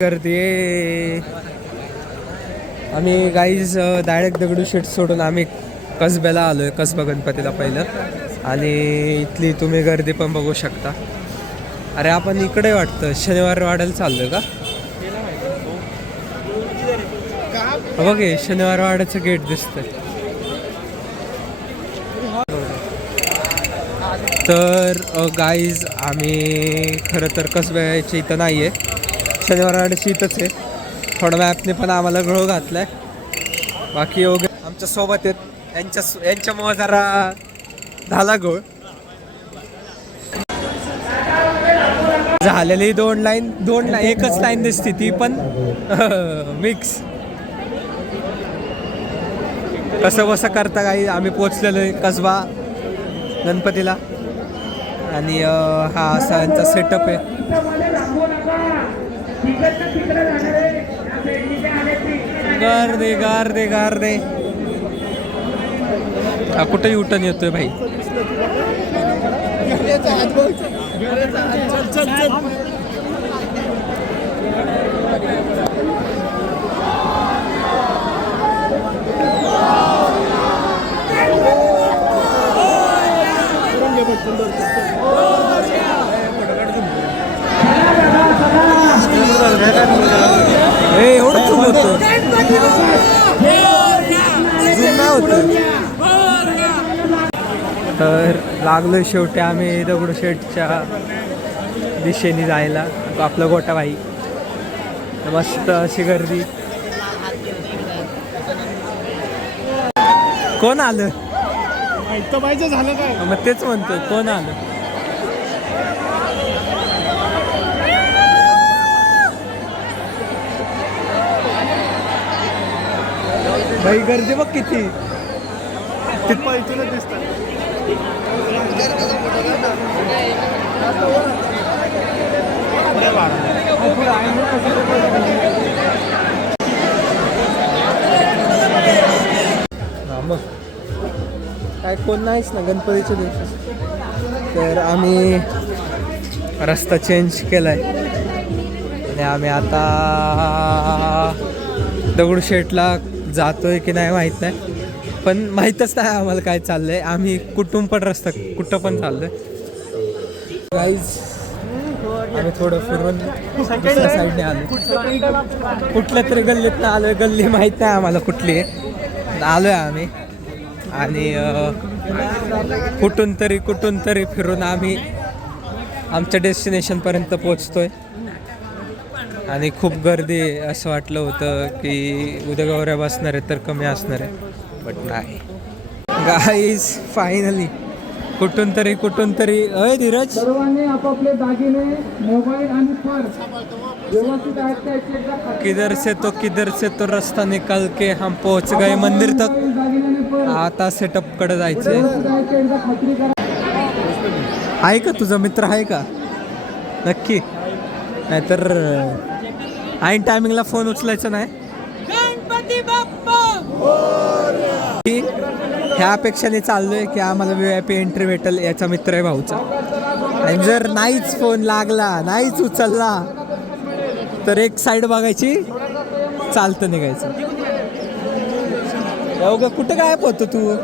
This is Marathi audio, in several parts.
गर्दी आम्ही गाईज डायरेक्ट दगडूशेठ सोडून आम्ही कसब्याला आलो आहे, कसबा गणपतीला पहिलं. आणि इथली तुम्ही गर्दी पण बघू शकता. अरे आपण इकडे वाटतं शनिवार वाड्याला चाललोय का? बघ हे शनिवार वाड्याचं गेट दिसतंय. तर गाईज आम्ही खरं तर कसब्याच्या इथं नाही आहे, शनिवार वाड्याची इथंच आहे. थोडं मॅपने पण आम्हाला घोळ घातलाय. बाकी वगैरे आमच्या सोबत आहेत, यांच्यामुळे जरा झाला घोळ. झालेली दोन लाईन एकच लाईन दिसते, ती पण मिक्स. कसं बसं करता काही आम्ही पोचलेलो आहे कसबा गणपतीला. आणि हा असा यांचा सेटअप आहे. गर्दे कुठं युटर्न येतोय भाई? एवढं चूक होतं, तर लागलो शेवटी आम्ही दगडूशेठच्या दिशेने जायला. आपलं गोटाबाई मस्त अशी गर्दी. कोण आलं पाहिजे झालं काय? मग तेच म्हणतो, कोण आलं? बाई गर्दी बघ किती. काय कोण नाहीच ना गणपतीच्या दिवशी. तर आम्ही रस्ता चेंज केलाय आणि आम्ही आता दगडूशेठला जातोय की नाही माहीत नाही, पण माहीतच नाही आम्हाला काय चाललंय. आम्ही कुठून पण रस्ता कुठं पण चाललोय गाईज. आम्ही थोडं फिरून दुसऱ्या साईडने आलो, कुठल्या तरी गल्लीतनं आलोय. गल्ली माहीत नाही आम्हाला कुठली आहे, आलोय आम्ही. आणि कुठून तरी फिरून आम्ही आमच्या डेस्टिनेशनपर्यंत पोचतोय. आणि खूप गर्दी असं वाटलं होतं की उद्या गौऱ्या बसणार आहे तर कमी असणार आहे, बट नाही गाईज. फायनली कुठून तरी अय धीरज, सर्वांनी आपापले दागिने, मोबाईल आणि पर्स व्यवस्थित आहेत. किधर से तो रास्ता निकाल के हम पहुंच गए मंदिर तक. आता सेटअप कडे जायचंय. आहे का तुझा मित्र, आहे का नक्की? नाहीतर ऐन टायमिंगला फोन उचलायचा नाही. गणपती बाप्पा ह्या अपेक्षाने चाललोय की आम्हाला VIP एंट्री भेटेल. याचा मित्र आहे भाऊचा. आणि जर नाहीच फोन लागला, नाहीच उचलला, तर एक साईड बघायची, चालतं निघायचं. एवढं कुठं गायब होतो तू?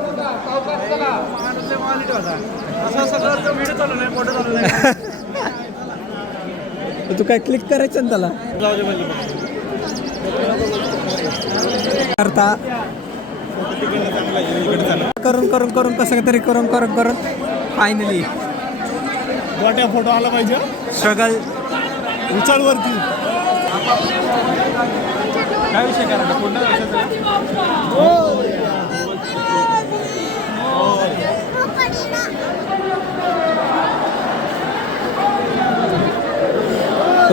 तू काय क्लिक करायचं ना त्याला करता. करून कसं तरी करून फायनली मोठ्या फोटो आला पाहिजे. स्ट्रगल उचलवरती काय विषय करायचा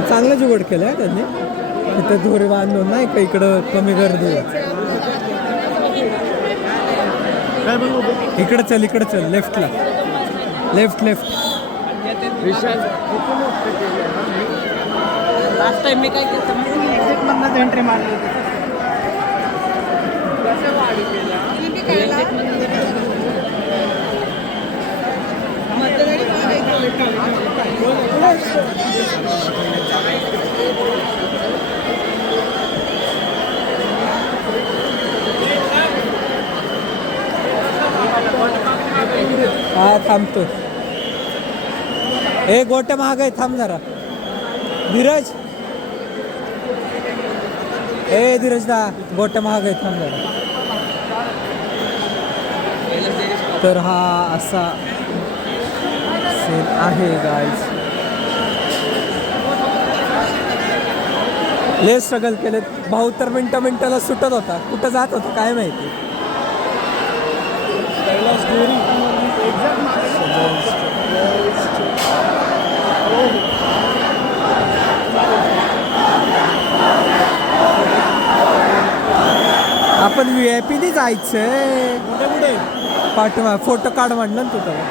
चांगलं जुगाड केलं आहे त्यांनी. तिथं दोरे बांधून नाही का, इकडं कमी गर्दी. इकडं चल लेफ्टला, लेफ्ट. लास्ट टाइम मी काय केलं, एंट्री मारली होती. हा थांबतो. हे गोट्या महाग आहे, थांब जरा. धीरज, ए धीरज दा, गोट्या महाग आहे, थांब जरा. तर हा असा सीन आहे गाईज. लय स्ट्रगल केले भाऊ, तर मिनटाला सुटत होता, कुठं जात होता काय माहिती. आपण VIP ने जायचंय. कुठे पाठवा, फोटो काढ म्हणलं ना तू तेव्हा.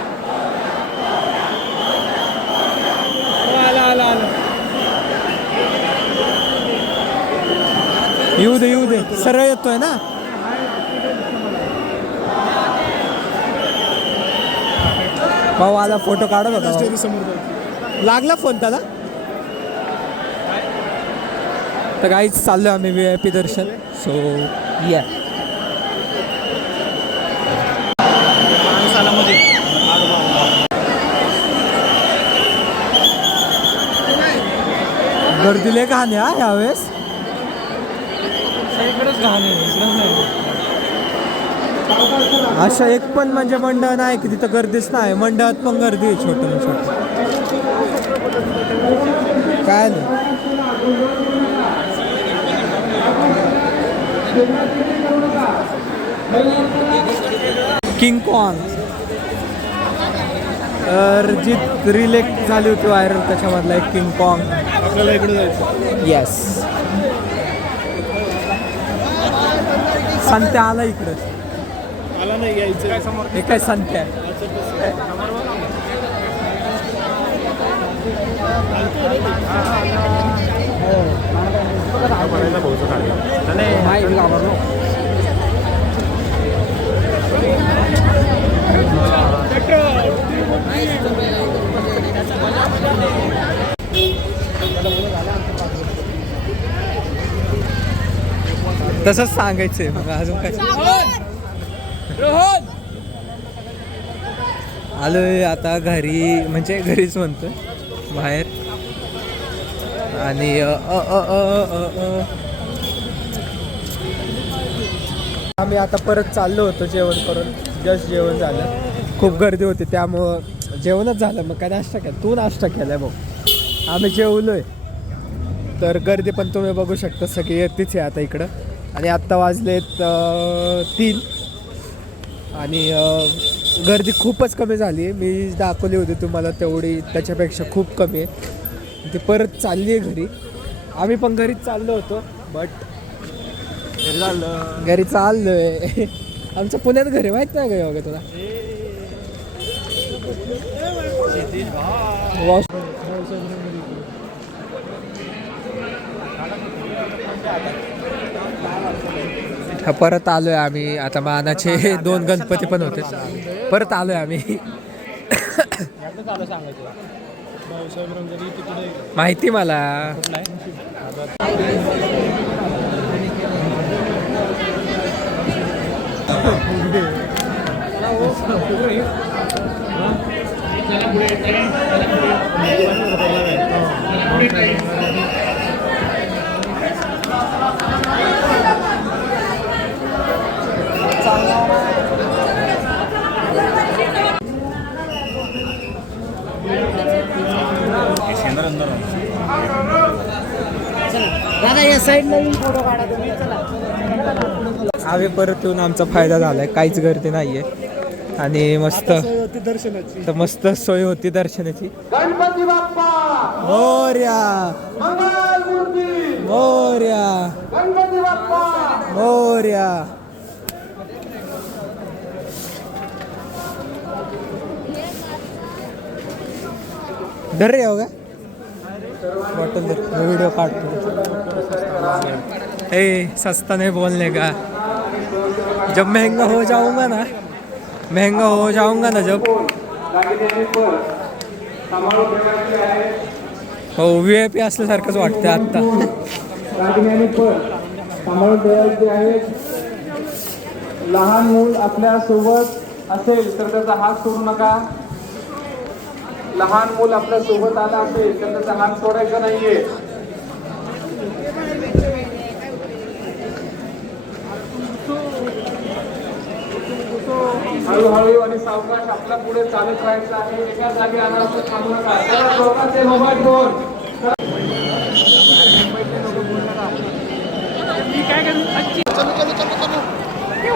आला येऊ दे सरळ येतोय ना. भाऊ आला, फोटो काढत होता भाऊ. समोर लागला फोन त्याला. तर काहीच चाललोय आम्ही VIP दर्शन. सो या गर्दीले घाण आहे ह्यावेळेस. अशा एक पण म्हणजे मंडळ नाही की तिथं गर्दीच नाही. मंडळात पण गर्दी आहे छोटं छोटं. काय नाही. किंग कॉंग तर जी रिलेक्ट झाली होती व्हायरल, त्याच्यामधला एक किंग कॉंग. आपल्याला इकडे जायचं. येस, संत्या आला इकडं. मला नाही यायचं काय समोर. हे काय संत्या. तसंच सांगायचंय मग अजून काय. आलोय आता घरी, म्हणजे घरीच म्हणतोय, बाहेर. आणि आम्ही आता परत चाललो होतो जेवण करून. जस्ट जेवण झालं, खूप गर्दी होती त्यामुळं जेवणच झालं. मग काय नाश्ता केला, तू नाश्ता केलाय भाऊ. आम्ही जेवलोय. तर गर्दी पण तुम्ही बघू शकता, सगळी येतीच आहे आता इकडं. आणि आत्ता वाजलेत 3 आणि गर्दी खूपच कमी झाली आहे. मी दाखवली होती तुम्हाला तेवढी, त्याच्यापेक्षा खूप कमी आहे. ती परत चालली आहे घरी. आम्ही पण घरीच चाललो होतो, बट घरी चाललो आहे. आमचं पुण्यात घर आहे, माहीत नाही का बघा तुला. परत आलोय आम्ही आता. मानाचे 2 गणपती पण होते, परत आलोय आम्ही. माहिती मला. आम्ही परत येऊन आमचा फायदा झालाय, काहीच गर्दी नाहीये. आणि मस्त दर्शनाची तर मस्त सोय होती दर्शनाची. गणपती बाप्पा मोरया मंगलमूर्ती, मोरया गणपती बाप्पा मोरया. डर रे होगा बॉटल दर, मैं वीडियो काटतो. ए सस्ता नहीं बोलने का. जब महंगा हो जाऊंगा ना, महंगा हो जाऊंगा ना जब, हो VIP असल्यासारखंच वाटतं आत्ता. सांभाळून ठेवायचे आहेत. लहान मूल आपल्या सोबत असेल तर त्याचा हात सोडू नका. लहान मूल आपल्या सोबत आला असेल तर त्याचा हात सोडायचा नाहीये. हळूहळू आणि सावकाश आपल्या पुढे चालत राहायचं आहे. एका जागी अनावश्यक थांबू नका. चला, दोघांचे मोबाईल फोन.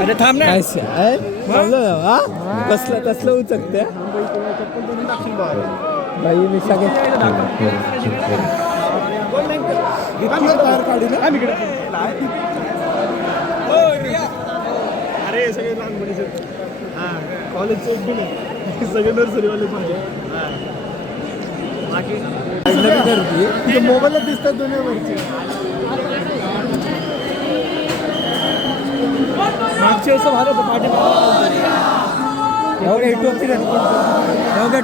अरे थांब ना. काय कसलं कसलं उचकते बाई मी सगळे अरे सगळे लहानपणीचे कॉलेजचे सगळे नर्सरीवाले बाकी मोबाईलला दिसतात दुनियावरचे. मागचे असं भारी होतं पाठी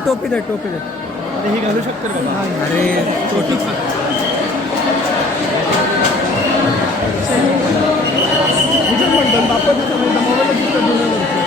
टोपी द्या टोपी द्या ही घालू शकतो का? अरे छोटी म्हणतात बाप्पा मोबाईलला दिसतात दुनियावरचे.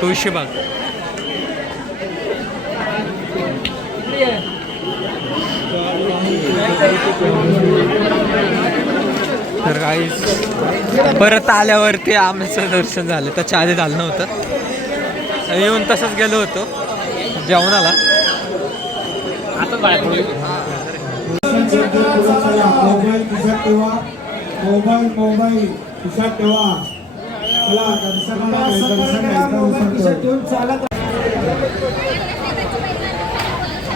तुळशीबाग. तर काही परत आल्यावरती आमचं दर्शन झालं. त्याच्या आधी झालं नव्हतं. येऊन तसंच गेलो होतो जेवणाला. मोबाईल खिशात ठेवा.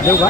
देऊ का?